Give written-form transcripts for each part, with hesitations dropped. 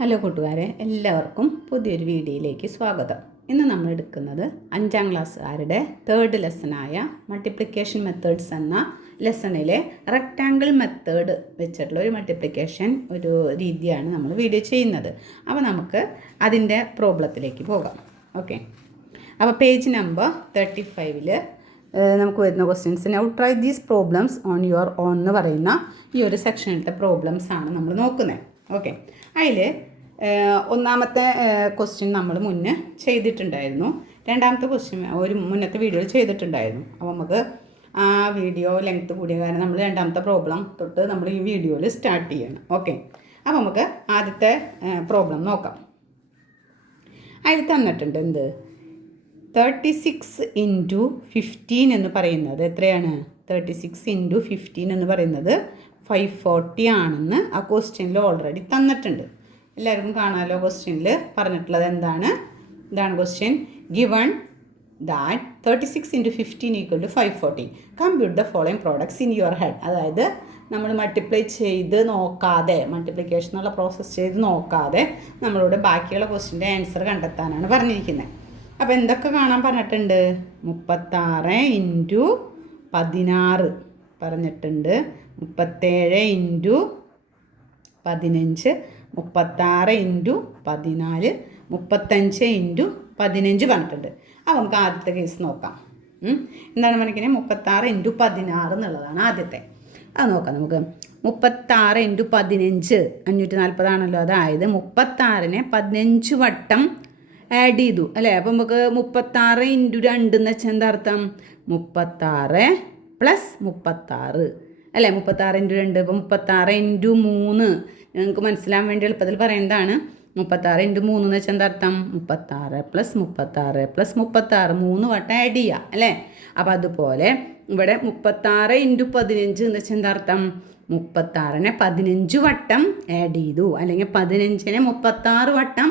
Hello കൂട്ടുകാരെ, എല്ലാവർക്കും പുതിയൊരു വീഡിയോയിലേക്ക് സ്വാഗതം. ഇന്ന് നമ്മൾ എടുക്കുന്നത് 5ാം ക്ലാസ്സുകാരുടെ തേർഡ് ലെസണായ മൾട്ടിപ്ലിക്കേഷൻ മെത്തേഡ്സ് എന്ന ലെസണിലെ റെക്റ്റാങ്കിൾ മെത്തേഡ് വെച്ചിട്ടുള്ള ഒരു മൾട്ടിപ്ലിക്കേഷൻ ഒരു രീതിയാണ് നമ്മൾ വീഡിയോ ചെയ്യുന്നത്. അപ്പോൾ നമുക്ക് അതിൻ്റെ പ്രോബ്ലത്തിലേക്ക് പോകാം. ഓക്കെ, അപ്പോൾ പേജ് നമ്പർ 35-ൽ നമുക്ക് വരുന്ന questions now try these problems on your own എന്ന് പറയുന്ന ഈ ഒരു സെക്ഷനിലത്തെ പ്രോബ്ലംസാണ് നമ്മൾ നോക്കുന്നത്. ഓക്കെ, അതിൽ ഒന്നാമത്തെ ക്വസ്റ്റ്യൻ നമ്മൾ മുന്നേ ചെയ്തിട്ടുണ്ടായിരുന്നു, രണ്ടാമത്തെ ക്വസ്റ്റ്യൻ ഒരു മുന്നത്തെ വീഡിയോയിൽ ചെയ്തിട്ടുണ്ടായിരുന്നു. അപ്പോൾ നമുക്ക് ആ വീഡിയോ ലെങ്ത്ത് കൂടിയ കാരണം നമ്മൾ രണ്ടാമത്തെ പ്രോബ്ലം തൊട്ട് നമ്മൾ ഈ വീഡിയോയിൽ സ്റ്റാർട്ട് ചെയ്യണം. ഓക്കെ, അപ്പോൾ നമുക്ക് ആദ്യത്തെ പ്രോബ്ലം നോക്കാം. അതിൽ തന്നിട്ടുണ്ട് എന്ത് 36 × 15 എന്ന് പറയുന്നത് എത്രയാണ്? 36 × 15 എന്ന് പറയുന്നത് 540 ആണെന്ന് ആ ക്വസ്റ്റ്യനിൽ ഓൾറെഡി തന്നിട്ടുണ്ട്. എല്ലാവർക്കും കാണാമല്ലോ ക്വസ്റ്റ്യനിൽ പറഞ്ഞിട്ടുള്ളത് എന്താണ്? ഇതാണ് question. Given that 36 × 15 = 540. Compute the following products in your head. അതായത് നമ്മൾ മൾട്ടിപ്ലൈ ചെയ്ത് നോക്കാതെ, മൾട്ടിപ്ലിക്കേഷൻ എന്നുള്ള പ്രോസസ്സ് ചെയ്ത് നോക്കാതെ നമ്മളോട് ബാക്കിയുള്ള ക്വസ്റ്റ്യൻ്റെ ആൻസർ കണ്ടെത്താനാണ് പറഞ്ഞിരിക്കുന്നത്. അപ്പോൾ എന്തൊക്കെ കാണാൻ പറഞ്ഞിട്ടുണ്ട്? 36 × 16 പറഞ്ഞിട്ടുണ്ട്, 37 × 15, 36 × 14, 35 × 15 പറഞ്ഞിട്ടുണ്ട്. അപ്പോൾ നമുക്ക് ആദ്യത്തെ കേസ് നോക്കാം. എന്താണ് പറഞ്ഞിരിക്കുന്നത്? 36 × 16 എന്നുള്ളതാണ് ആദ്യത്തെ. അത് നോക്കാം നമുക്ക്. 36 × 15 540 ആണല്ലോ. അതായത് 36നെ 15 വട്ടം ആഡ് ചെയ്തു അല്ലേ. അപ്പോൾ നമുക്ക് 36 × 2 എന്ന് വെച്ചാൽ എന്താ അർത്ഥം? 36 + 36 അല്ലേ. 36 × 2 ഇപ്പോൾ 36 × 3 നിങ്ങൾക്ക് മനസ്സിലാൻ വേണ്ടി എളുപ്പത്തിൽ പറയുന്നതാണ്. 36 × 3 എന്ന് വെച്ചാൽ എന്താ അർത്ഥം? 36 + 36 + 36 3 വട്ടം ആഡ് ചെയ്യുക അല്ലേ. അപ്പോൾ അതുപോലെ ഇവിടെ 36 × 15 എന്ന് വെച്ചാൽ എന്താ അർത്ഥം? 36നെ 15 വട്ടം ആഡ് ചെയ്തു, അല്ലെങ്കിൽ 15നെ 36 വട്ടം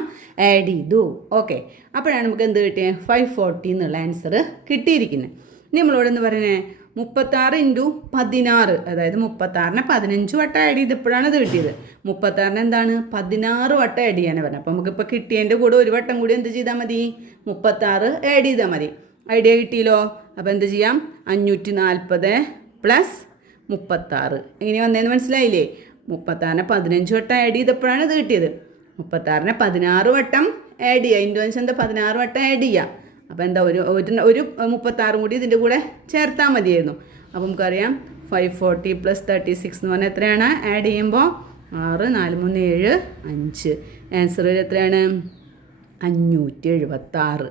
ആഡ് ചെയ്തു. ഓക്കെ, അപ്പോഴാണ് നമുക്ക് എന്ത് കിട്ടിയത്? 540 എന്നുള്ള ആൻസർ കിട്ടിയിരിക്കുന്നത്. ഇനി നമ്മളോട് എന്ന് പറയുന്നത് 36 × 16, അതായത് 36നെ 15 വട്ടം ആഡ് ചെയ്തപ്പോഴാണ് ഇത് കിട്ടിയത്. 36നെ എന്താണ് 16 വട്ടം ആഡ് ചെയ്യാനാണ് പറഞ്ഞത്. അപ്പോൾ നമുക്കിപ്പോൾ കിട്ടിയതിൻ്റെ കൂടെ ഒരു വട്ടം കൂടി എന്ത് ചെയ്താൽ മതി? 36 ആഡ് ചെയ്താൽ മതി. ഐഡിയ കിട്ടിയല്ലോ. അപ്പോൾ എന്ത് ചെയ്യാം? 540 + 36 എങ്ങനെ വന്നതെന്ന് മനസ്സിലായില്ലേ? 36നെ 15 വട്ടം ആഡ് ചെയ്തപ്പോഴാണ് ഇത് കിട്ടിയത്. 36നെ 16 വട്ടം ആഡ് ചെയ്യുക, ഇൻഡോൻസ് എന്താ 16 വട്ടം ആഡ് ചെയ്യുക. അപ്പോൾ എന്താ ഒരു 36 കൂടി ഇതിൻ്റെ കൂടെ ചേർത്താൽ മതിയായിരുന്നു. അപ്പോൾ നമുക്കറിയാം 540 + 36 എന്ന് പറഞ്ഞാൽ എത്രയാണ്? ആഡ് ചെയ്യുമ്പോൾ 6 4 3 7 5 ആൻസർ എത്രയാണ്? 576.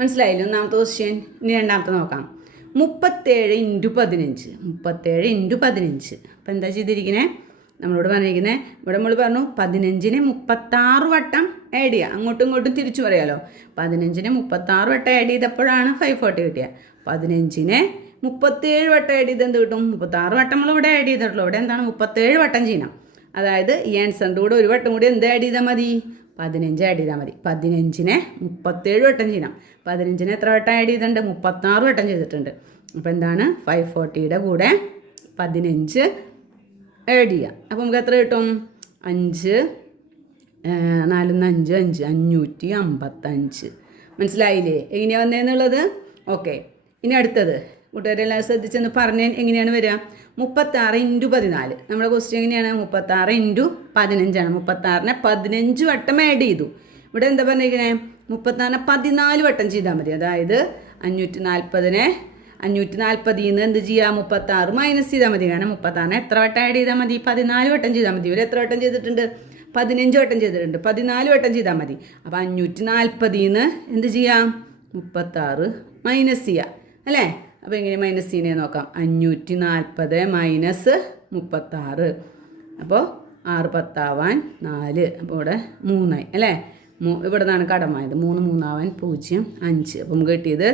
മനസ്സിലായില്ലേ ഒന്നാമത്തെ ക്വസ്റ്റ്യൻ? ഇനി രണ്ടാമത്തെ നോക്കാം. 37 × 15 37 × 15 അപ്പോൾ എന്താ ചെയ്തിരിക്കുന്നത്? നമ്മളോട് പറഞ്ഞിരിക്കുന്നത് ഇവിടെ നമ്മൾ പറഞ്ഞു 15നെ 36 വട്ടം ആഡ് ചെയ്യുക. അങ്ങോട്ടും ഇങ്ങോട്ടും തിരിച്ചു പറയാമല്ലോ. 15നെ 36 വട്ടം ആഡ് ചെയ്തപ്പോഴാണ് 540 കിട്ടിയത്. 15നെ 37 വട്ടം ആഡ് ചെയ്ത് എന്ത് കിട്ടും? 36 വട്ടം നമ്മൾ ഇവിടെ ആഡ് ചെയ്തിട്ടുള്ളൂ. ഇവിടെ എന്താണ് 37 വട്ടം ചെയ്യണം. അതായത് ഈ ആൻസറിൻ്റെ കൂടെ ഒരു വട്ടം കൂടി എന്ത് ആഡ് ചെയ്താൽ മതി? 15 ആഡ് ചെയ്താൽ മതി. 15നെ 37 വട്ടം ചെയ്യണം. 15നെ എത്ര വട്ടം ആഡ് ചെയ്തിട്ടുണ്ട്? 36 വട്ടം ചെയ്തിട്ടുണ്ട്. അപ്പോൾ എന്താണ്? 540യുടെ കൂടെ 15 ആഡ് ചെയ്യുക. അപ്പോൾ നമുക്ക് എത്ര കിട്ടും? 5 4 5 5 555. മനസ്സിലായില്ലേ എങ്ങനെയാണ് വന്നതെന്നുള്ളത്? ഓക്കെ, ഇനി അടുത്തത് കൂട്ടുകാരെല്ലാം ശ്രദ്ധിച്ചെന്ന് പറഞ്ഞാൽ എങ്ങനെയാണ് വരിക? 36 × 14 നമ്മുടെ ക്വസ്റ്റ്യൻ എങ്ങനെയാണ്? 36 × 15ആണ്. 36നെ 15 വട്ടം ആഡ് ചെയ്തു. ഇവിടെ എന്താ പറഞ്ഞിരിക്കുന്നത്? 36നെ 14 വട്ടം ചെയ്താൽ മതി. അതായത് 540നെ 540 നിന്ന് എന്ത് ചെയ്യുക? 36 മൈനസ് ചെയ്താൽ മതി. കാരണം 36നെ എത്ര വട്ടം ആഡ് ചെയ്താൽ മതി? 14 വട്ടം ചെയ്താൽ മതി. ഇവർ എത്ര വട്ടം ചെയ്തിട്ടുണ്ട്? 15 വട്ടം ചെയ്തിട്ടുണ്ട്. 14 വട്ടം ചെയ്താൽ മതി. അപ്പോൾ 540 നിന്ന് എന്ത് ചെയ്യാം? 36 മൈനസ് ചെയ്യുക അല്ലേ. അപ്പോൾ എങ്ങനെ മൈനസ് ചെയ്യണേ നോക്കാം. 540 മൈനസ് 36. അപ്പോൾ 6 10 4. അപ്പോൾ ഇവിടെ 3 അല്ലേ. ഇവിടെ നിന്നാണ് കടമായത്. 3 3 0 5. അപ്പോൾ നമുക്ക് കിട്ടിയത്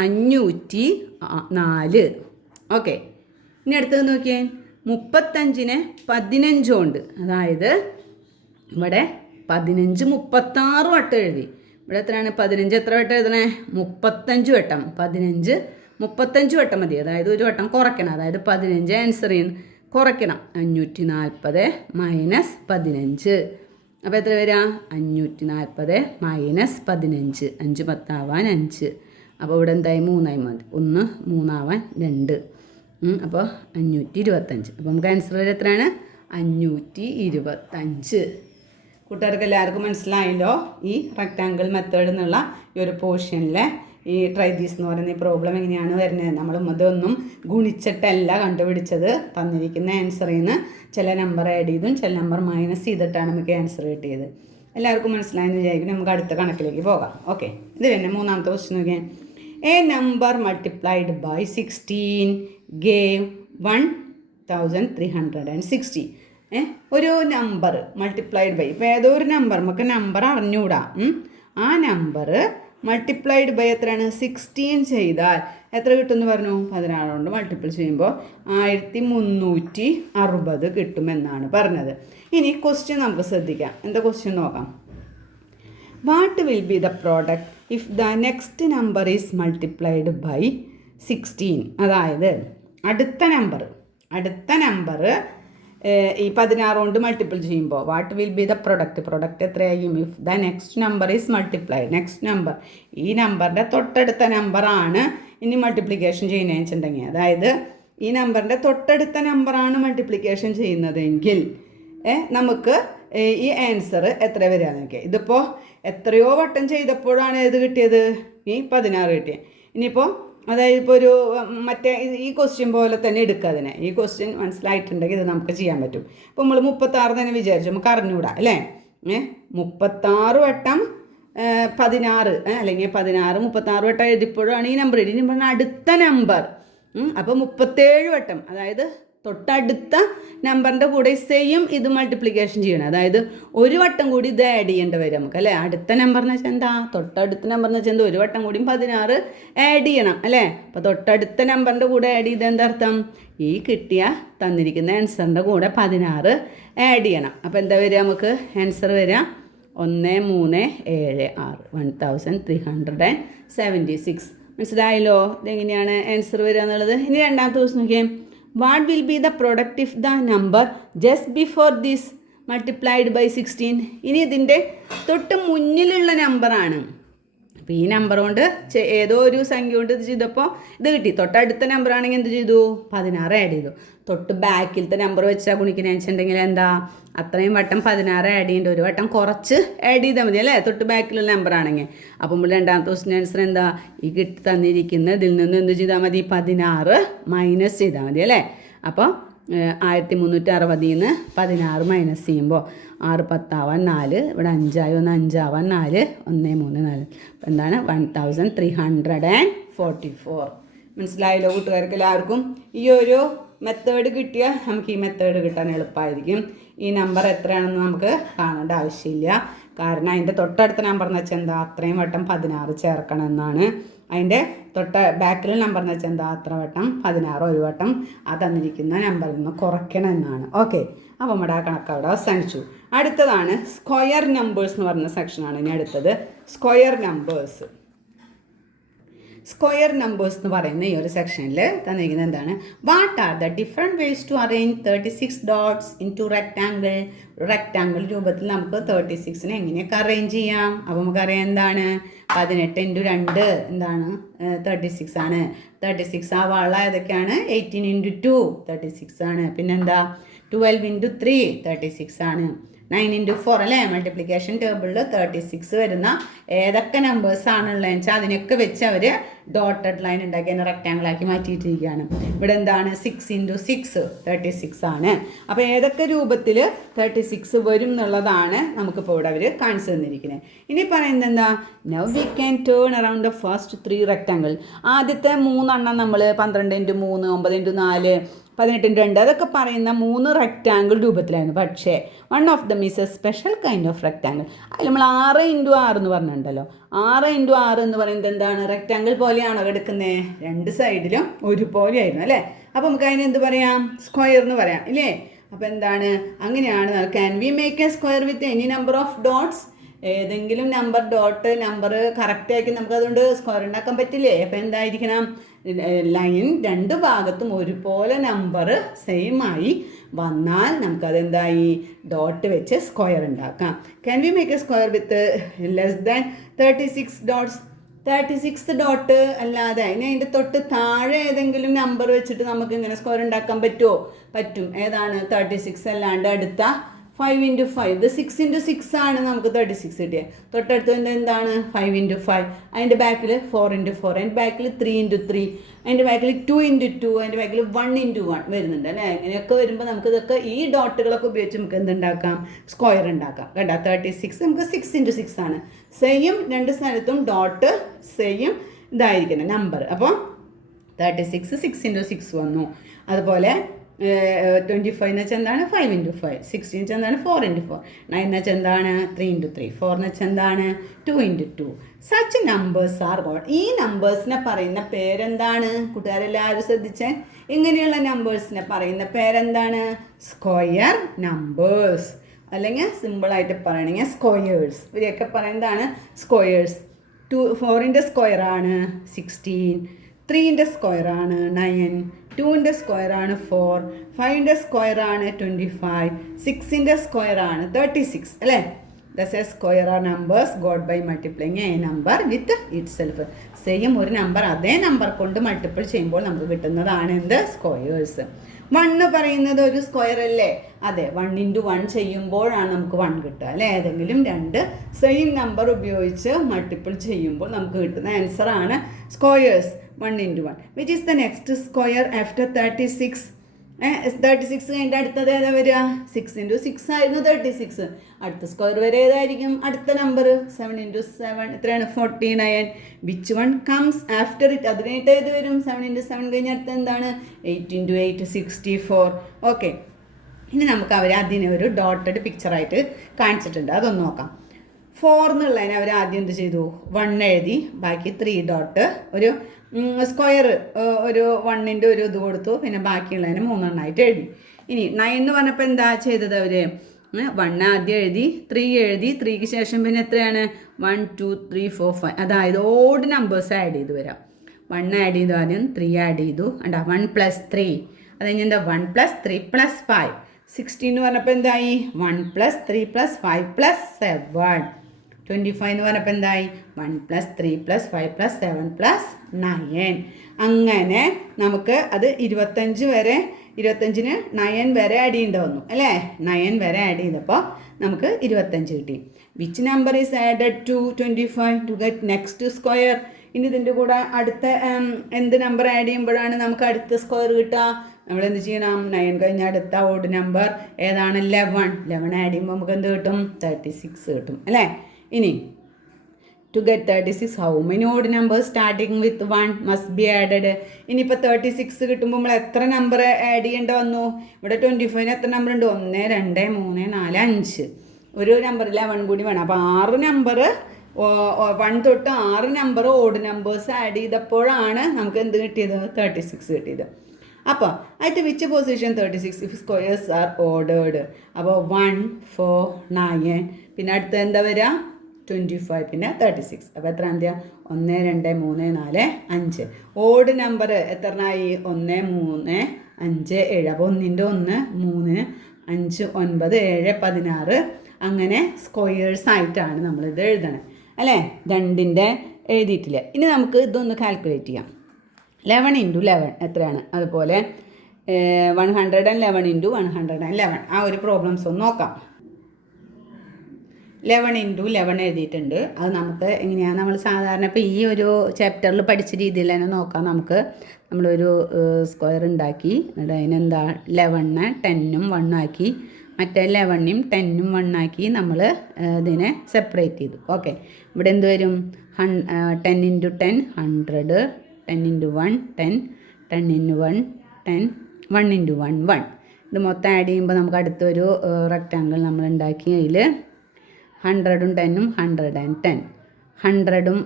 504. ഓക്കെ, ഇനി അടുത്തത് നോക്കിയേ. 35നെ 15 കൊണ്ട്, അതായത് ഇവിടെ 15 36 വട്ടം എഴുതി. ഇവിടെ എത്രയാണ്? 15 എത്ര വട്ടം എഴുതണേ? 35 വട്ടം. 15 35 വട്ടം മതി. അതായത് ഒരു വട്ടം കുറയ്ക്കണം. അതായത് 15 ആൻസർ ചെയ്യുന്നു കുറയ്ക്കണം. 540 - 15. അപ്പോൾ എത്ര വരിക? 540 മൈനസ് 15. 5 10 5. അപ്പോൾ ഇവിടെ എന്തായി? 3 മതി. 1 3 2. അപ്പോൾ 525. അപ്പോൾ നമുക്ക് ആൻസർ വരെ എത്രയാണ്? 525. കൂട്ടുകാർക്ക് എല്ലാവർക്കും മനസ്സിലായല്ലോ ഈ റെക്റ്റാങ്കിൾ മെത്തേഡ് എന്നുള്ള ഈ ഒരു പോർഷനിലെ ഈ ട്രൈദീസ് എന്ന് പറയുന്ന ഈ പ്രോബ്ലം എങ്ങനെയാണ് വരുന്നത്. നമ്മൾ ഇതൊന്നും ഗുണിച്ചിട്ടല്ല കണ്ടുപിടിച്ചത്. തന്നിരിക്കുന്ന ആൻസറിൽ നിന്ന് ചില നമ്പർ ആഡ് ചെയ്തും ചില നമ്പർ മൈനസ് ചെയ്തിട്ടാണ് നമുക്ക് ആൻസർ കിട്ടിയത്. എല്ലാവർക്കും മനസ്സിലായെന്ന് വിചാരിക്കും. നമുക്ക് അടുത്ത കണക്കിലേക്ക് പോകാം. ഓക്കെ, ഇത് തന്നെ മൂന്നാമത്തെ ക്വസ്റ്റ്യൻ നോക്കിയാൽ a number multiplied by 16 gave 1360. ഒരു നമ്പർ മൾട്ടിപ്ലൈഡ് ബൈ, ഇപ്പോൾ ഏതോ ഒരു നമ്പർ നമുക്ക് നമ്പർ അറിഞ്ഞുകൂടാ. ആ നമ്പർ മൾട്ടിപ്ലൈഡ് ബൈ എത്രയാണ്? 16 ചെയ്താൽ എത്ര കിട്ടുമെന്ന് പറഞ്ഞു? 16 കൊണ്ട് മൾട്ടിപ്പിൾ ചെയ്യുമ്പോൾ 1360 കിട്ടുമെന്നാണ് പറഞ്ഞത്. ഇനി ക്വസ്റ്റ്യൻ നമുക്ക് ശ്രദ്ധിക്കാം. എന്താ ക്വസ്റ്റ്യൻ നോക്കാം. What will be the product if the next number is multiplied by 16? അതായത് അടുത്ത നമ്പർ ഈ 16 കൊണ്ട് മൾട്ടിപ്പിൾ ചെയ്യുമ്പോൾ what will be the product എത്രയായിരിക്കും? If the next number is multiplied, next number ഈ നമ്പറിൻ്റെ തൊട്ടടുത്ത നമ്പറാണ് ഇനി മൾട്ടിപ്ലിക്കേഷൻ ചെയ്യുന്നതെന്ന് വെച്ചിട്ടുണ്ടെങ്കിൽ, അതായത് ഈ നമ്പറിൻ്റെ തൊട്ടടുത്ത നമ്പറാണ് മൾട്ടിപ്ലിക്കേഷൻ ചെയ്യുന്നതെങ്കിൽ നമുക്ക് ഈ ആൻസർ എത്ര വരികയെന്ന് നോക്കിയാൽ, ഇതിപ്പോൾ എത്രയോ വട്ടം ചെയ്തപ്പോഴാണ് ഏത് കിട്ടിയത്? ഈ 16 കിട്ടിയത്. ഇനിയിപ്പോൾ അതായത് ഇപ്പോൾ ഒരു മറ്റേ ഈ ക്വസ്റ്റ്യൻ പോലെ തന്നെ എടുക്കുക അതിനെ. ഈ ക്വസ്റ്റ്യൻ മനസ്സിലായിട്ടുണ്ടെങ്കിൽ ഇത് നമുക്ക് ചെയ്യാൻ പറ്റും. ഇപ്പോൾ നമ്മൾ 36 തന്നെ വിചാരിച്ചു, നമുക്ക് അറിഞ്ഞുകൂടാ അല്ലേ? 36 വട്ടം 16 അല്ലെങ്കിൽ 16 36 വട്ടം എഴുതിയപ്പോഴാണ് ഈ നമ്പർ എഴുതി. ഇനി പറഞ്ഞാൽ അടുത്ത നമ്പർ അപ്പോൾ 37 വട്ടം, അതായത് തൊട്ടടുത്ത നമ്പറിൻ്റെ കൂടെ സെയിം ഇത് മൾട്ടിപ്ലിക്കേഷൻ ചെയ്യണം. അതായത് ഒരു വട്ടം കൂടി ഇത് ആഡ് ചെയ്യേണ്ടി വരും നമുക്ക് അല്ലേ? അടുത്ത നമ്പർ എന്ന് വെച്ചാൽ എന്താ? തൊട്ടടുത്ത നമ്പർ എന്ന് വെച്ചാൽ എന്താ? ഒരു വട്ടം കൂടിയും 16 ആഡ് ചെയ്യണം അല്ലേ? അപ്പോൾ തൊട്ടടുത്ത നമ്പറിൻ്റെ കൂടെ ആഡ് ചെയ്ത് എന്താർത്ഥം? ഈ കിട്ടിയ തന്നിരിക്കുന്ന ആൻസറിൻ്റെ കൂടെ 16 ആഡ് ചെയ്യണം. അപ്പോൾ എന്താ വരിക? നമുക്ക് ആൻസർ വരിക 1376 1376. മനസ്സിലായല്ലോ ഇതെങ്ങനെയാണ് ആൻസർ വരിക എന്നുള്ളത്. ഇനി രണ്ടാമത്തെ ദിവസം നോക്കിയേ. What will be the product if the number just before this multiplied by 16? ഇനി ഇതിൻ്റെ തൊട്ട് മുന്നിലുള്ള നമ്പറാണ്. അപ്പോൾ ഈ നമ്പർ കൊണ്ട് ഏതോ ഒരു സംഖ്യ കൊണ്ട് ഇത് ചെയ്തപ്പോൾ ഇത് കിട്ടി. തൊട്ടടുത്ത നമ്പർ ആണെങ്കിൽ എന്ത് ചെയ്തു? 16 ആഡ് ചെയ്തു. തൊട്ട് ബാക്കിലത്തെ നമ്പർ വെച്ചാൽ ഗുണിക്കുന്ന വെച്ചിട്ടുണ്ടെങ്കിൽ എന്താ? അത്രയും വട്ടം 16 ആഡ് ചെയ്യേണ്ട, ഒരു വട്ടം കുറച്ച് ആഡ് ചെയ്താൽ മതി അല്ലേ? തൊട്ട് ബാക്കിലുള്ള നമ്പർ ആണെങ്കിൽ. അപ്പം നമ്മൾ രണ്ടാമത്തെ ക്വസ്റ്റ്യൻ ആൻസർ എന്താ? ഈ കിട്ടി തന്നിരിക്കുന്ന ഇതിൽ നിന്ന് എന്ത് ചെയ്താൽ മതി? 16 മൈനസ് ചെയ്താൽ മതി അല്ലേ? അപ്പോൾ 1360 നിന്ന് 16 മൈനസ് ചെയ്യുമ്പോൾ 6 10 4, ഇവിടെ 5 1 5 4, 1 3 4. അപ്പോൾ എന്താണ്? 1344. മനസ്സിലായല്ലോ കൂട്ടുകാർക്ക് എല്ലാവർക്കും? ഈ ഒരു മെത്തേഡ് കിട്ടിയാൽ നമുക്ക് ഈ മെത്തേഡ് കിട്ടാൻ എളുപ്പമായിരിക്കും. ഈ നമ്പർ എത്രയാണെന്ന് നമുക്ക് കാണേണ്ട ആവശ്യമില്ല. കാരണം അതിൻ്റെ തൊട്ടടുത്ത നമ്പർ എന്ന് വെച്ചാൽ എന്താ? അത്രയും വട്ടം 16 ചേർക്കണം എന്നാണ്. അതിൻ്റെ ബാക്കിലുള്ള നമ്പർ എന്ന് വെച്ചാൽ എന്താ? അത്ര വട്ടം 16 ഒരു വട്ടം ആ തന്നിരിക്കുന്ന നമ്പറിൽ നിന്ന് കുറയ്ക്കണം എന്നാണ്. ഓക്കെ, അപ്പോൾ നമ്മുടെ ആ കണക്ക് അവിടെ അവസാനിച്ചു. അടുത്തതാണ് സ്ക്വയർ നമ്പേഴ്സ് എന്ന് പറയുന്ന സെക്ഷനാണ് ഇനി അടുത്തത്. സ്ക്വയർ നമ്പേഴ്സ് എന്ന് പറയുന്ന ഈ ഒരു സെക്ഷനിൽ തന്നിരിക്കുന്നത് എന്താണ്? What are the different ways to arrange 36 dots into rectangle? Rectangle രൂപത്തിൽ നമുക്ക് 36നെ എങ്ങനെയൊക്കെ അറേഞ്ച് ചെയ്യാം? അപ്പോൾ നമുക്കറിയാം എന്താണ്? 18 × 2 എന്താണ്? 36 ആണ്. 36 ആ വള ഏതൊക്കെയാണ്? 18 × 2 36 ആണ്. പിന്നെന്താ? 12 × 3 36 ആണ്. 9 × 4 അല്ലേ? മൾട്ടിപ്ലിക്കേഷൻ ടേബിളിൽ 36 വരുന്ന ഏതൊക്കെ നമ്പേഴ്സ് ആണുള്ളതെന്ന് വെച്ചാൽ അതിനൊക്കെ വെച്ച് അവർ ഡോട്ടഡ് ലൈൻ ഉണ്ടാക്കി അതിനെ റെക്റ്റാങ്കിളാക്കി മാറ്റിയിട്ടിരിക്കുകയാണ്. ഇവിടെ എന്താണ്? 6 × 6 36 ആണ്. അപ്പോൾ ഏതൊക്കെ രൂപത്തിൽ 36 വരും എന്നുള്ളതാണ് നമുക്കിപ്പോൾ ഇവിടെ അവർ കാണിച്ചു തന്നിരിക്കുന്നത്. ഇനി പറയുന്നത് എന്താ? Now we can turn around the first 3 rectangle. ആദ്യത്തെ 3 നമ്മൾ 12 × 3 9 × 4 18 × 2 അതൊക്കെ പറയുന്ന 3 റെക്റ്റാങ്കിൾ രൂപത്തിലായിരുന്നു. പക്ഷേ one of them is A special kind of rectangle. അതിൽ നമ്മൾ 6 × 6 എന്ന് പറഞ്ഞിട്ടുണ്ടല്ലോ. 6 × 6 എന്ന് പറയുന്നത് എന്താണ്? റെക്റ്റാങ്കിൾ പോലെയാണോ എടുക്കുന്നത്? രണ്ട് സൈഡിലും ഒരുപോലെയായിരുന്നു അല്ലേ? അപ്പോൾ നമുക്ക് അതിന് എന്ത് പറയാം? സ്ക്വയർ എന്ന് പറയാം ഇല്ലേ? അപ്പോൾ എന്താണ്? അങ്ങനെയാണ്. Can we make A square with any number of dots? ഏതെങ്കിലും നമ്പർ ഡോട്ട് നമ്പർ കറക്റ്റാക്കി നമുക്ക് അതുകൊണ്ട് സ്ക്വയർ ഉണ്ടാക്കാൻ പറ്റില്ലേ? അപ്പോൾ എന്തായിരിക്കണം, ലൈൻ രണ്ട് ഭാഗത്തും ഒരുപോലെ നമ്പർ സെയിം ആയി വന്നാൽ നമുക്കതെന്തായി ഡോട്ട് വെച്ച് സ്ക്വയർ ഉണ്ടാക്കാം. Can we make A square with less than 36 dots? 36 dot അല്ലാതെ ഇനി അതിൻ്റെ തൊട്ട് താഴെ ഏതെങ്കിലും നമ്പർ വെച്ചിട്ട് നമുക്ക് ഇങ്ങനെ സ്ക്വയർ ഉണ്ടാക്കാൻ പറ്റുമോ? പറ്റും. ഏതാണ്? 36 അല്ലാണ്ട് അടുത്ത 5 into 5. ഇത് 6 into 6 ആണ് നമുക്ക് 36 കിട്ടിയത്. തൊട്ടടുത്ത് എന്താണ് 5 into 5. അതിൻ്റെ ബാക്കിൽ 4 into 4. അതിൻ്റെ ബാക്കിൽ 3 into 3. അതിൻ്റെ ബാക്കിൽ 2 into 2. അതിൻ്റെ ബാക്കിൽ 1 into 1 വരുന്നുണ്ട് അല്ലേ? ഇങ്ങനെയൊക്കെ വരുമ്പോൾ നമുക്ക് ഇതൊക്കെ ഈ ഡോട്ടുകളൊക്കെ ഉപയോഗിച്ച് നമുക്ക് എന്തുണ്ടാക്കാം? സ്ക്വയർ ഉണ്ടാക്കാം. കേട്ടോ, 36 നമുക്ക് 6 into 6 ആണ്. സെയിം രണ്ട് സ്ഥലത്തും ഡോട്ട് സെയിം ഇതായിരിക്കണം നമ്പർ. അപ്പോൾ 36 6 into 6 വന്നു. അതുപോലെ 25 എന്ന് വെച്ചാൽ എന്താണ്? 5 into 5. 16 എന്ന് വെച്ചാൽ എന്താണ്? 4 into 4. 9 എന്ന് വെച്ചാൽ എന്താണ്? 3 into 3. 4 എന്ന് വെച്ചാൽ എന്താണ്? 2 into 2. Such numbers are God. ഈ നമ്പേഴ്സിനെ പറയുന്ന പേരെന്താണ്? കൂട്ടുകാരെല്ലാവരും ശ്രദ്ധിച്ചേ. ഇങ്ങനെയുള്ള നമ്പേഴ്സിനെ പറയുന്ന പേരെന്താണ്? സ്ക്വയർ നമ്പേഴ്സ്, അല്ലെങ്കിൽ സിമ്പിളായിട്ട് പറയണമെങ്കിൽ സ്ക്വയേഴ്സ്. ഇവരെയൊക്കെ പറയുന്നതാണ് സ്ക്വയേഴ്സ്. 4ൻ്റെ സ്ക്വയറാണ് 16, 3ൻ്റെ സ്ക്വയറാണ് 9, 2ൻ്റെ സ്ക്വയറാണ് 4, 5ൻ്റെ സ്ക്വയറാണ് 25, 6ൻ്റെ സ്ക്വയറാണ് 36 അല്ലേ? Thus a square are numbers got by multiplying a number with itself. Same ഒരു നമ്പർ അതേ നമ്പർ കൊണ്ട് മൾട്ടിപ്പിൾ ചെയ്യുമ്പോൾ നമുക്ക് കിട്ടുന്നതാണ് എന്ത്? സ്ക്വയേഴ്സ്. 1 പറയുന്നത് ഒരു സ്ക്വയർ അല്ലേ? അതെ, 1 into 1 ചെയ്യുമ്പോഴാണ് നമുക്ക് 1 കിട്ടുക അല്ലേ? ഏതെങ്കിലും രണ്ട് സെയിം നമ്പർ ഉപയോഗിച്ച് മൾട്ടിപ്പിൾ ചെയ്യുമ്പോൾ നമുക്ക് കിട്ടുന്ന ആൻസറാണ് squares. 1 into 1. Which is the next square after 36? 36 കഴിഞ്ഞിട്ട് അടുത്തത് ഏതാ വരിക? 6 into 6 ആയിരുന്നു 36. അടുത്ത സ്ക്വയർ വരെ ഏതായിരിക്കും? അടുത്ത നമ്പർ 7 into 7 എത്രയാണ്? 49. Which one comes after it? അത് കഴിഞ്ഞിട്ട് ഏത് വരും? 7 into 7 കഴിഞ്ഞ അടുത്ത എന്താണ്? 8 into 8 64. ഓക്കെ, ഇനി നമുക്ക് അവർ അതിനെ ഒരു ഡോട്ടഡ് പിക്ചറായിട്ട് കാണിച്ചിട്ടുണ്ട്, അതൊന്ന് നോക്കാം. 4 എന്നുള്ളതിന് അവർ ആദ്യം എന്ത് ചെയ്തു? 1 എഴുതി, ബാക്കി 3 ഡോട്ട് ഒരു സ്ക്വയർ ഒരു 1ൻ്റെ ഒരു ഇത് കൊടുത്തു, പിന്നെ ബാക്കിയുള്ളതിന് 3 എണ്ണമായിട്ട് എഴുതി. ഇനി 9 എന്ന് പറഞ്ഞപ്പോൾ എന്താ ചെയ്തത് അവർ? 1 ആദ്യം എഴുതി, 3 എഴുതി, 3ക്ക് ശേഷം പിന്നെ എത്രയാണ്? 1 2 3 4 5. അതായത് ഓഡ് നമ്പേഴ്സ് ആഡ് ചെയ്ത് വരാം. 1 ആഡ് ചെയ്തു, ആദ്യം 3 ആഡ് ചെയ്തു, അണ്ടാ 1 + 3. അത് കഴിഞ്ഞ് എന്താ? 1 + 3 + 5. 16 എന്ന് പറഞ്ഞപ്പോൾ എന്തായി? 1 + 3 + 5 + 7. 25 എന്ന് പറഞ്ഞപ്പോൾ എന്തായി? 1 + 3 + 5 + 7 + 9. അങ്ങനെ നമുക്ക് അത് 25 വരെ, 25ന് 9 വരെ ആഡ് ചെയ്യേണ്ടി വന്നു അല്ലേ? 9 വരെ ആഡ് ചെയ്തപ്പോൾ നമുക്ക് 25 കിട്ടി. Which number is added to 25 to get next square? ഇനി ഇതിൻ്റെ കൂടെ അടുത്ത എന്ത് നമ്പർ ആഡ് ചെയ്യുമ്പോഴാണ് നമുക്ക് അടുത്ത സ്ക്വയർ കിട്ടുക? നമ്മൾ എന്ത് ചെയ്യണം? 9 കഴിഞ്ഞ അടുത്ത ഓഡ് നമ്പർ ഏതാണ്? 11. 11 ആഡ് ചെയ്യുമ്പോൾ നമുക്ക് എന്ത് കിട്ടും? 36 കിട്ടും അല്ലേ? ഇനി to get 36, how many odd numbers starting with 1 must be added? ഇനിയിപ്പോൾ 36 കിട്ടുമ്പോൾ നമ്മൾ എത്ര നമ്പർ ആഡ് ചെയ്യേണ്ടി വന്നു? ഇവിടെ 25ന് എത്ര നമ്പർ ഉണ്ട്? 1 2 3 4 5. ഒരു നമ്പർ 11 കൂടി വേണം. അപ്പോൾ 6 നമ്പർ, 1 തൊട്ട് 6 നമ്പർ ഓഡ് നമ്പേഴ്സ് ആഡ് ചെയ്തപ്പോഴാണ് നമുക്ക് എന്ത് കിട്ടിയത്? 36 കിട്ടിയത്. അപ്പോൾ at which position 36 if squares R ordered? അപ്പോൾ 1 4 9, പിന്നെ അടുത്ത എന്താ വരിക? 25, പിന്നെ 36. അപ്പോൾ എത്ര എന്തിയാ? 1 2 3 4 5. Odd number എത്രനായി? 1 3 5 7. അപ്പോൾ 1ൻ്റെ 1 3 5 9 7 16. അങ്ങനെ സ്ക്വയേഴ്സ് ആയിട്ടാണ് നമ്മളിത് എഴുതണത് അല്ലേ? 2ൻ്റെ എഴുതിയിട്ടില്ല. ഇനി നമുക്ക് ഇതൊന്ന് കാൽക്കുലേറ്റ് ചെയ്യാം. 11 into 11 എത്രയാണ്? അതുപോലെ 111 into 111. ആ ഒരു പ്രോബ്ലംസ് ഒന്ന് നോക്കാം. 11 into 11 എഴുതിയിട്ടുണ്ട്. അത് നമുക്ക് എങ്ങനെയാണ് നമ്മൾ സാധാരണ ഇപ്പോൾ ഈ ഒരു ചാപ്റ്ററിൽ പഠിച്ച രീതിയിൽ തന്നെ നോക്കാം. നമുക്ക് നമ്മളൊരു സ്ക്വയർ ഉണ്ടാക്കി, എന്നിട്ട് അതിനെന്താ 11നെ 10ഉം 1 ആക്കി, മറ്റേ 11നെയും 10ഉം 1 ആക്കി നമ്മൾ ഇതിനെ സെപ്പറേറ്റ് ചെയ്തു. ഓക്കെ, ഇവിടെ എന്ത് വരും? 10 into 10 100, 10 into 1 10, 10 into 1 10, 1 into 1 1. ഇത് മൊത്തം ആഡ് ചെയ്യുമ്പോൾ നമുക്ക് അടുത്തൊരു റെക്റ്റാങ്കിൾ നമ്മൾ ഉണ്ടാക്കി, അതിൽ 100ഉം 10ഉം 110, 100ഉം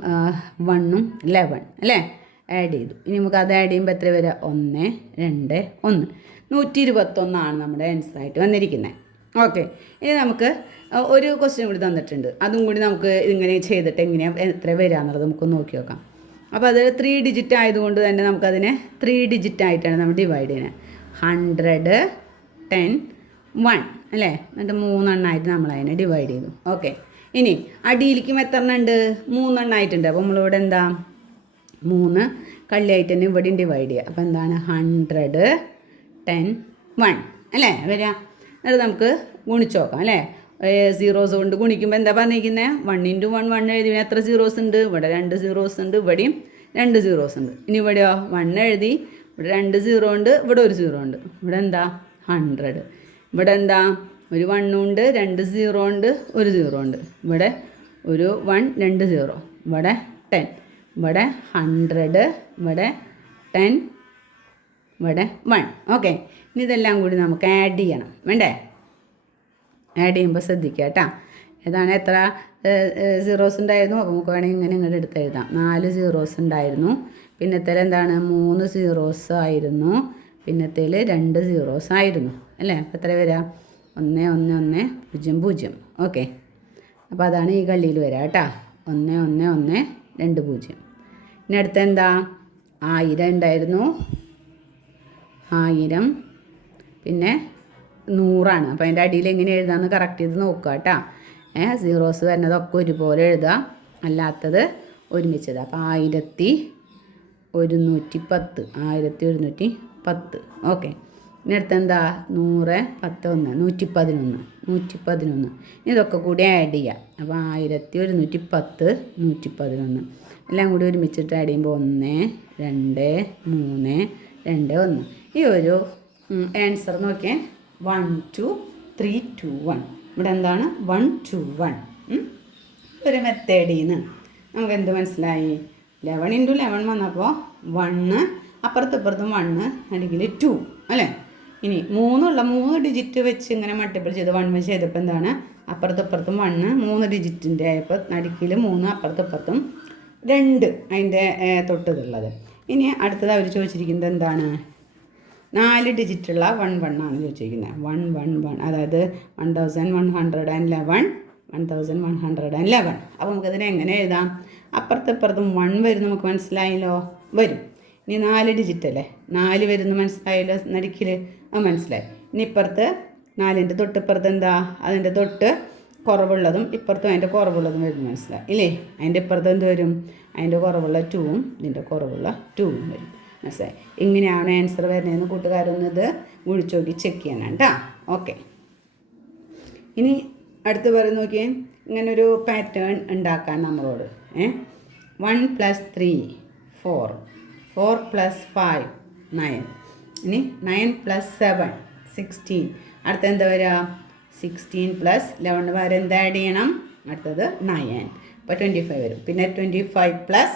1ഉം 11 അല്ലേ? ആഡ് ചെയ്തു. ഇനി നമുക്ക് അത് ആഡ് ചെയ്യുമ്പോൾ എത്ര വരിക? 1 2 1. 121 നമ്മുടെ ആൻസറായിട്ട് വന്നിരിക്കുന്നത്. ഓക്കെ, ഇനി നമുക്ക് ഒരു ക്വസ്റ്റ്യൻ കൂടി തന്നിട്ടുണ്ട്. അതും കൂടി നമുക്ക് ഇങ്ങനെ ചെയ്തിട്ട് എങ്ങനെയാണ് എത്ര വരിക എന്നുള്ളത് നമുക്ക് നോക്കി നോക്കാം. അപ്പോൾ അത് 3 ഡിജിറ്റ് ആയതുകൊണ്ട് തന്നെ നമുക്കതിനെ 3 ഡിജിറ്റ് ആയിട്ടാണ് നമ്മൾ ഡിവൈഡ് ചെയ്യുന്നത്. 100, 10, 1 അല്ലേ? എന്നിട്ട് 3 എണ്ണമായിട്ട് നമ്മളതിനെ ഡിവൈഡ് ചെയ്തു. ഓക്കെ, ഇനി അടിയിലേക്കും എത്ര എണ്ണം ഉണ്ട്? 3 എണ്ണമായിട്ടുണ്ട്. അപ്പോൾ നമ്മളിവിടെ എന്താ 3 കള്ളിയായിട്ട് തന്നെ ഇവിടെയും ഡിവൈഡ് ചെയ്യുക. അപ്പോൾ എന്താണ് 100, 10, 1 അല്ലേ വരിക? എന്നിട്ട് നമുക്ക് ഗുണിച്ച് നോക്കാം അല്ലേ? സീറോസ് കൊണ്ട് ഗുണിക്കുമ്പോൾ എന്താ പറഞ്ഞിരിക്കുന്നത്? 1 × 1 1 എഴുതി എത്ര സീറോസ് ഉണ്ട്? ഇവിടെ 2 സീറോസ് ഉണ്ട്, ഇവിടെയും 2 സീറോസ് ഉണ്ട്. ഇനി ഇവിടെയോ 1 എഴുതി, ഇവിടെ 2 സീറോ ഉണ്ട്, ഇവിടെ ഒരു സീറോ ഉണ്ട്. ഇവിടെ എന്താ 100. ഇവിടെ എന്താ ഒരു 1 ഉണ്ട്, 2 സീറോ ഉണ്ട്, ഒരു സീറോ ഉണ്ട്. ഇവിടെ ഒരു 1, 2 സീറോ. ഇവിടെ 10, ഇവിടെ 100, ഇവിടെ 10, ഇവിടെ 1. ഓക്കെ, ഇനി ഇതെല്ലാം കൂടി നമുക്ക് ആഡ് ചെയ്യണം വേണ്ടേ? ആഡ് ചെയ്യുമ്പോൾ ശ്രദ്ധിക്കുക കേട്ടോ. ഏതാണ് എത്ര സീറോസ് ഉണ്ടായിരുന്നു? അപ്പോൾ നമുക്ക് വേണമെങ്കിൽ ഇങ്ങനെ ഇങ്ങോട്ട് എടുത്ത് എഴുതാം. 4 സീറോസ് ഉണ്ടായിരുന്നു. പിന്നത്തേൽ എന്താണ് 3 സീറോസ് ആയിരുന്നു. പിന്നത്തേൽ 2 സീറോസ് ആയിരുന്നു അല്ലേ? അപ്പോൾ എത്ര വരിക? 1 1 1 0 0. ഓക്കെ, അപ്പോൾ അതാണ് ഈ കള്ളിയിൽ വരിക കേട്ടോ. 1 1 1 2 0. ഇനി അടുത്ത എന്താ 1000 ഉണ്ടായിരുന്നു. 1000 പിന്നെ 100 അപ്പോൾ അതിൻ്റെ അടിയിൽ എങ്ങനെ എഴുതാമെന്ന് കറക്റ്റ് ചെയ്ത് നോക്കുക കേട്ടോ. സീറോസ് വരുന്നതൊക്കെ ഒരുപോലെ എഴുതുക, അല്ലാത്തത് ഒരുമിച്ചത്. അപ്പോൾ 1110, 1110. ഓക്കെ, ഇനി അടുത്ത് എന്താ 100, 10, 1, 111. ഇതൊക്കെ കൂടി ആഡ് ചെയ്യുക. അപ്പോൾ 1110, 111 എല്ലാം കൂടി ഒരുമിച്ചിട്ട് ആഡ് ചെയ്യുമ്പോൾ 1 2 3 2 1. ഈ ഒരു ആൻസർ നോക്കിയാൽ 1 2 3 2 1. ഇവിടെ എന്താണ് 1 2 1. ഒരു മെത്തേഡിൽ നിന്ന് നമുക്ക് എന്ത് മനസ്സിലായി? 11 × 11 വന്നപ്പോൾ 1 അപ്പുറത്തും ഇപ്പുറത്തും 1 അല്ലെങ്കിൽ 2 അല്ലേ? ഇനി 3 ഡിജിറ്റ് വെച്ച് ഇങ്ങനെ മൾട്ടിപ്പിൾ ചെയ്ത് 1 വെച്ച് ചെയ്തപ്പോൾ എന്താണ് അപ്പുറത്തും ഇപ്പുറത്തും 1 3 ഡിജിറ്റിൻ്റെ ആയപ്പോൾ നടുക്കിൽ 3 അപ്പുറത്തും ഇപ്പുറത്തും 2 അതിൻ്റെ തൊട്ടതുള്ളത്. ഇനി അടുത്തത് അവർ ചോദിച്ചിരിക്കുന്നത് എന്താണ്? 4 ഡിജിറ്റുള്ള 1 1 ആണ് ചോദിച്ചിരിക്കുന്നത്. 1 1 1 അതായത് 1111. 1111. അപ്പോൾ നമുക്കതിനെ എങ്ങനെ എഴുതാം? അപ്പുറത്തും 1 വരും, നമുക്ക് മനസ്സിലായല്ലോ വരും. ഇനി 4 ഡിജിറ്റ് അല്ലേ? 4 വരുന്നു മനസ്സിലായല്ലോ നടുക്കിൽ, അത് മനസ്സിലായി. ഇനി ഇപ്പുറത്ത് 4ൻ്റെ തൊട്ടിപ്പുറത്ത് എന്താ? അതിൻ്റെ തൊട്ട് കുറവുള്ളതും ഇപ്പുറത്തും അതിൻ്റെ കുറവുള്ളതും വരുന്നു മനസ്സിലായി ഇല്ലേ? അതിൻ്റെ ഇപ്പുറത്ത് എന്ത് വരും? അതിൻ്റെ കുറവുള്ള 2ഉം ഇതിൻ്റെ കുറവുള്ള 2ഉം വരും മനസ്സിലായി. ഇങ്ങനെയാണ് ആൻസർ വരുന്നതെന്ന് കൂട്ടുകാരൊന്ന് ഇത് വിളിച്ചു നോക്കി ചെക്ക് ചെയ്യണം കേട്ടോ. ഓക്കെ, ഇനി അടുത്ത് പറയുന്ന നോക്കിയേ, ഇങ്ങനൊരു പാറ്റേൺ ഉണ്ടാക്കാൻ നമ്മളോട് 1 + 3 4, 4 + 5 9, ഇനി 9 + 7 16. അടുത്ത എന്താ വരിക? 16 + 11 വരെ എന്താ ആഡ് ചെയ്യണം? അടുത്തത് 9, അപ്പോൾ 25 വരും. പിന്നെ 25 +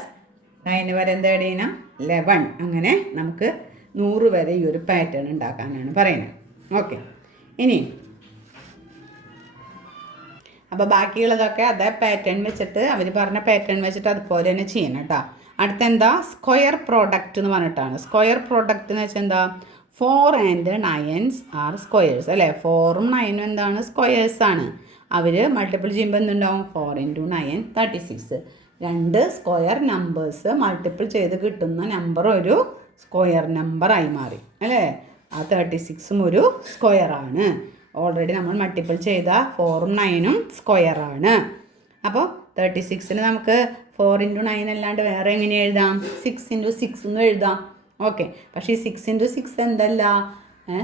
9 വരെ എന്താ ആഡ് ചെയ്യണം? 11. അങ്ങനെ നമുക്ക് 100 വരെ ഈ ഒരു പാറ്റേൺ ഉണ്ടാക്കാനാണ് പറയുന്നത്. ഓക്കെ, ഇനി അപ്പോൾ ബാക്കിയുള്ളതൊക്കെ അതേ പാറ്റേൺ വെച്ചിട്ട് അവർ പറഞ്ഞ പാറ്റേൺ വെച്ചിട്ട് അതുപോലെ തന്നെ ചെയ്യണം കേട്ടോ. അടുത്ത എന്താ? സ്ക്വയർ പ്രോഡക്റ്റ് എന്ന് പറഞ്ഞിട്ടാണ്. സ്ക്വയർ പ്രോഡക്റ്റ് എന്ന് വെച്ചാൽ എന്താ? 4 and 9 ആർ സ്ക്വയേഴ്സ് അല്ലേ? 4ഉം 9ഉം എന്താണ്? സ്ക്വയേഴ്സാണ്. അവർ മൾട്ടിപ്പിൾ ചെയ്യുമ്പോൾ എന്തുണ്ടാവും? 4 × 9 36. 2 സ്ക്വയർ നമ്പേഴ്സ് മൾട്ടിപ്പിൾ ചെയ്ത് കിട്ടുന്ന നമ്പർ ഒരു സ്ക്വയർ നമ്പറായി മാറി അല്ലേ? ആ 36ഉം ഒരു സ്ക്വയറാണ്. ഓൾറെഡി നമ്മൾ മൾട്ടിപ്പിൾ ചെയ്ത 4ഉം 9ഉം സ്ക്വയറാണ്. അപ്പോൾ 36ന് നമുക്ക് 4 × 9 അല്ലാണ്ട് വേറെ എങ്ങനെ എഴുതാം? 6 × 6 എന്നും എഴുതാം. ഓക്കെ, പക്ഷേ ഈ 6 × 6 എന്തല്ല?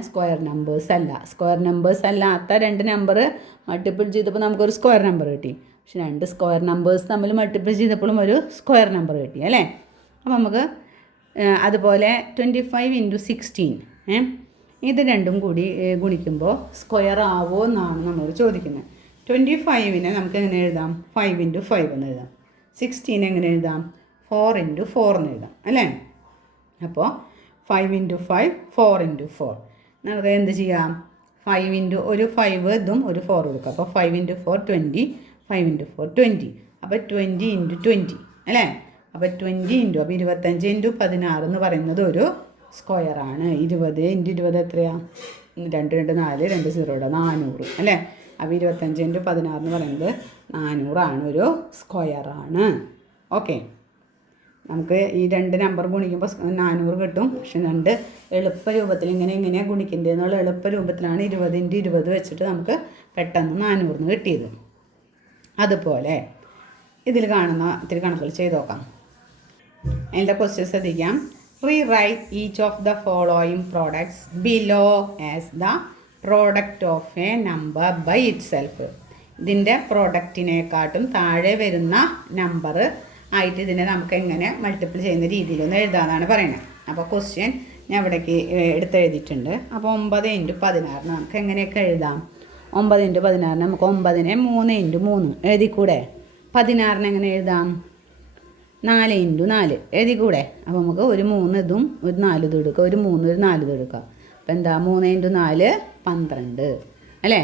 സ്ക്വയർ നമ്പേഴ്സ് അല്ല. സ്ക്വയർ നമ്പേഴ്സ് അല്ലാത്ത 2 നമ്പർ മൾട്ടിപ്പിൾ ചെയ്തപ്പോൾ നമുക്കൊരു സ്ക്വയർ നമ്പർ കിട്ടി. പക്ഷെ 2 സ്ക്വയർ നമ്പേഴ്സ് തമ്മിൽ മൾട്ടിപ്പിൾ ചെയ്തപ്പോഴും ഒരു സ്ക്വയർ നമ്പർ കിട്ടി അല്ലേ? അപ്പോൾ നമുക്ക് അതുപോലെ 25 × 16 ഇത് രണ്ടും കൂടി ഗുണിക്കുമ്പോൾ സ്ക്വയർ ആവോ എന്നാണ് നമ്മൾ ചോദിക്കുന്നത്. 25നെ നമുക്ക് എങ്ങനെ എഴുതാം? 5 × 5 എന്ന് എഴുതാം. 16 എങ്ങനെ എഴുതാം? 4 × 4 എന്ന് എഴുതാം അല്ലേ? അപ്പോൾ 5 × 5 4 × 4. നമുക്ക് എന്ത് ചെയ്യാം? 5 × ഒരു 5 ഇതും ഒരു 4 കൊടുക്കുക. അപ്പോൾ 5 × 4 20, 5 × 4 20. അപ്പോൾ 20 × 20 അല്ലേ? അപ്പോൾ 20 × അപ്പോൾ 25 × 16 എന്ന് പറയുന്നത് ഒരു സ്ക്വയറാണ്. 20 × 20 എത്രയാണ്? 2 2 4 2 0 400 അല്ലേ. അപ്പോൾ 25 ഇൻറ്റു 16 എന്ന് പറയുന്നത് 400 ഒരു സ്ക്വയറാണ്. ഓക്കെ, നമുക്ക് ഈ 2 നമ്പർ ഗുണിക്കുമ്പോൾ 400 കിട്ടും. പക്ഷെ 2 എളുപ്പ രൂപത്തിൽ എങ്ങനെയാണ് ഗുണിക്കേണ്ടത് എന്നുള്ള എളുപ്പ രൂപത്തിലാണ് 20 ഇൻറ്റു 20 വെച്ചിട്ട് നമുക്ക് പെട്ടെന്ന് 400 കിട്ടിയത്. അതുപോലെ ഇതിൽ കാണുന്ന ഇത്തിരി കണക്കുകൾ ചെയ്ത് നോക്കാം. അതിൻ്റെ ക്വസ്റ്റ്യൻ ശ്രദ്ധിക്കാം. Rewrite each of the following products below as the product of a number by itself. ഇതിൻ്റെ പ്രോഡക്റ്റിനെക്കാട്ടും താഴെ വരുന്ന നമ്പർ ആയിട്ട് ഇതിനെ നമുക്ക് എങ്ങനെ മൾട്ടിപ്പിൾ ചെയ്യുന്ന രീതിയിലൊന്ന് എഴുതാമെന്നാണ് പറയുന്നത്. അപ്പോൾ ക്വസ്റ്റ്യൻ ഞാൻ ഇവിടേക്ക് എടുത്തെഴുതിയിട്ടുണ്ട്. അപ്പോൾ 9 ഇൻറ്റു 16 നമുക്ക് എങ്ങനെയൊക്കെ എഴുതാം? 9 ഇൻറ്റു 16 നമുക്ക് 9നെ 3 ഇൻറ്റു 3 എഴുതിക്കൂടെ? 16 എങ്ങനെ എഴുതാം? 4 ഇൻറ്റു 4 എഴുതിക്കൂടെ? അപ്പോൾ നമുക്ക് ഒരു 3 ഇതും ഒരു 4 ഇതും എടുക്കുക, ഒരു 3 ഒരു 4 ഇതും എടുക്കുക. അപ്പോൾ എന്താ 3 ഇൻറ്റു 4 12 അല്ലേ.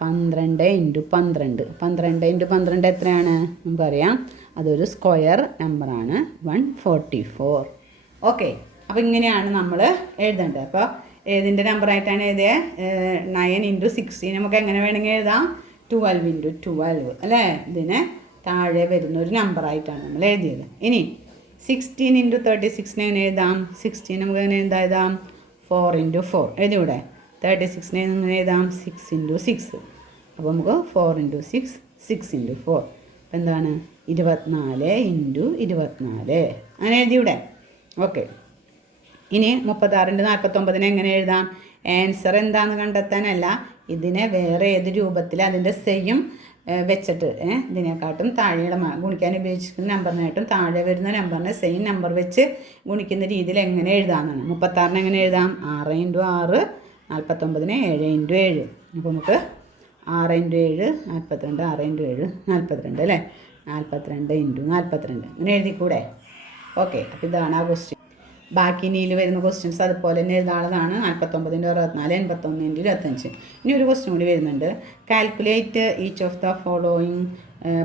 12 ഇൻറ്റു 12 12 ഇൻറ്റു 12 എത്രയാണ്? നമുക്കറിയാം അതൊരു സ്ക്വയർ നമ്പറാണ് 144. ഓക്കെ, അപ്പോൾ ഇങ്ങനെയാണ് നമ്മൾ എഴുതേണ്ടത്. അപ്പോൾ ഏതിൻ്റെ നമ്പറായിട്ടാണ് എഴുതിയത്? 9 ഇൻറ്റു 16 നമുക്ക് എങ്ങനെ വേണമെങ്കിൽ എഴുതാം? 12 ഇൻറ്റു 12 അല്ലേ. ഇതിനെ താഴെ വരുന്ന ഒരു നമ്പറായിട്ടാണ് നമ്മൾ എഴുതിയത്. ഇനി 16 ഇൻറ്റു 36 എങ്ങനെ എഴുതാം? 16 നമുക്ക് എങ്ങനെ എഴുതാം? 4 ഇൻറ്റു 4 എഴുതിയൂടെ? 36 എങ്ങനെ എഴുതാം? 6 ഇൻറ്റു 6. അപ്പോൾ നമുക്ക് 4 ഇൻറ്റു 6 6 ഇൻറ്റു 4 എന്താണ്? 24 ഇൻറ്റു 24 അങ്ങനെ എഴുതിയൂടെ? ഓക്കെ, ഇനി 36 ഇൻറ്റു 49 എങ്ങനെ എഴുതാം? ആൻസർ എന്താണെന്ന് കണ്ടെത്താനല്ല, ഇതിനെ വേറെ ഏത് രൂപത്തിൽ അതിൻ്റെ സെയിം വെച്ചിട്ട് ഇതിനെക്കാട്ടും താഴെയുള്ള ഗുണിക്കാൻ ഉപയോഗിച്ചിരിക്കുന്ന നമ്പറിനായിട്ടും താഴെ വരുന്ന നമ്പറിനെ സെയിം നമ്പർ വെച്ച് ഗുണിക്കുന്ന രീതിയിൽ എങ്ങനെ എഴുതാമെന്നാണ്. 36 എങ്ങനെ എഴുതാം? 6 ഇൻറ്റു 6 49 7 ഇൻറ്റു 7. അപ്പോൾ നമുക്ക് 6 ഇൻറ്റു 7 42 6 ഇൻറ്റു 7 42 അല്ലേ. 42 ഇൻറ്റു 42 ഇങ്ങനെ എഴുതിക്കൂടെ? ഓക്കെ, അപ്പോൾ ഇതാണ് ആ ക്വസ്റ്റ്യൻ. ബാക്കി ഇനിയിൽ വരുന്ന ക്വസ്റ്റ്യൻസ് അതുപോലെ തന്നെ എഴുതാനുള്ളതാണ്. 49 ഇൻറ്റു 64 81 ഇൻറ്റു 25. ഇനി ഒരു ക്വസ്റ്റ്യൻ കൂടി വരുന്നുണ്ട്. Calculate each of the following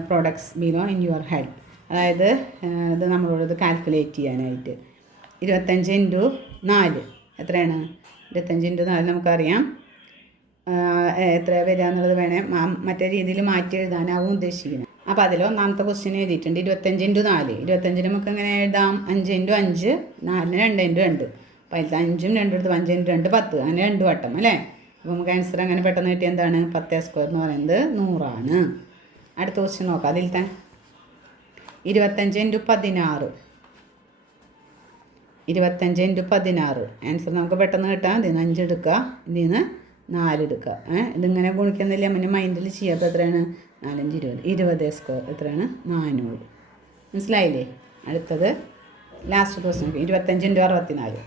products below in your head. അതായത് ഇത് നമ്മളോട് കാൽക്കുലേറ്റ് ചെയ്യാനായിട്ട് 25 ഇൻറ്റു 4 എത്രയാണ്? 25 ഇൻറ്റു 4 നമുക്കറിയാം എത്ര വരിക എന്നുള്ളത് വേണേൽ മറ്റേ രീതിയിൽ മാറ്റി എഴുതാനാവും ഉദ്ദേശിക്കുന്നത്. അപ്പോൾ അതിൽ ഒന്നാമത്തെ ക്വസ്റ്റ്യൻ എഴുതിയിട്ടുണ്ട് 25 ഇൻറ്റു 4. 25 നമുക്ക് എങ്ങനെ എഴുതാം? 5 ഇൻറ്റു 5 4 2 ഇൻറ്റു 2. അപ്പോൾ അതിൽ 5ഉം 2 എടുത്ത് 5 ഇൻറ്റു 2 10 അങ്ങനെ 2 വട്ടം അല്ലേ. അപ്പോൾ നമുക്ക് ആൻസർ അങ്ങനെ പെട്ടെന്ന് കിട്ടിയ എന്താണ്? 10 സ്ക്വയർ എന്ന് പറയുന്നത് 100 ആണ്. അടുത്ത ക്വസ്റ്റ്യൻ നോക്കാം. അതിലത്തെ 25 ഇൻറ്റു 16 25 ഇൻറ്റു 16 ആൻസർ നമുക്ക് പെട്ടെന്ന് കിട്ടാം. ഇതിൽ നിന്ന് 5 എടുക്കുക, ഇതിൽ നിന്ന് 4 എടുക്കുക. ഇതിങ്ങനെ ഗുണിക്കുന്നില്ല, പിന്നെ മൈൻഡിൽ ചെയ്യാത്ത എത്രയാണ്? 4 5 20 20 സ്ക്വയർ എത്രയാണ്? 400. മനസ്സിലായില്ലേ? അടുത്തത് ലാസ്റ്റ് ക്വസ്റ്റ്യൻ 25 ഇൻറ്റു 64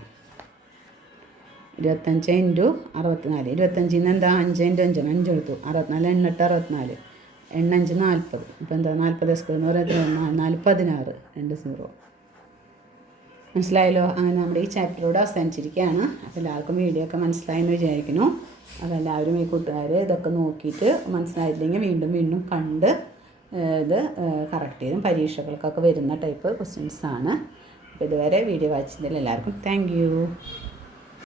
25 ഇൻറ്റു 64 25 എന്താ? 5 ഇൻറ്റു 5 5 എടുത്തു 64 8 64 8 5 40. ഇപ്പോൾ എന്താ 40 സ്ക്വയർ എന്ന് പറയുന്നത് 4 16 2 0. മനസ്സിലായല്ലോ? അങ്ങനെ നമ്മുടെ ഈ ചാപ്റ്ററോട് അവസാനിച്ചിരിക്കുകയാണ്. അപ്പോൾ എല്ലാവർക്കും വീഡിയോ ഒക്കെ മനസ്സിലായെന്ന് വിചാരിക്കുന്നു. അപ്പോൾ എല്ലാവരും ഈ കൂട്ടുകാർ ഇതൊക്കെ നോക്കിയിട്ട് മനസ്സിലായില്ലെങ്കിൽ വീണ്ടും വീണ്ടും കണ്ട് ഇത് കറക്റ്റ് ചെയ്തും പരീക്ഷകൾക്കൊക്കെ വരുന്ന ടൈപ്പ് ക്വസ്റ്റ്യൻസാണ്. അപ്പോൾ ഇതുവരെ വീഡിയോ വായിച്ചതിൽ എല്ലാവർക്കും താങ്ക് യു.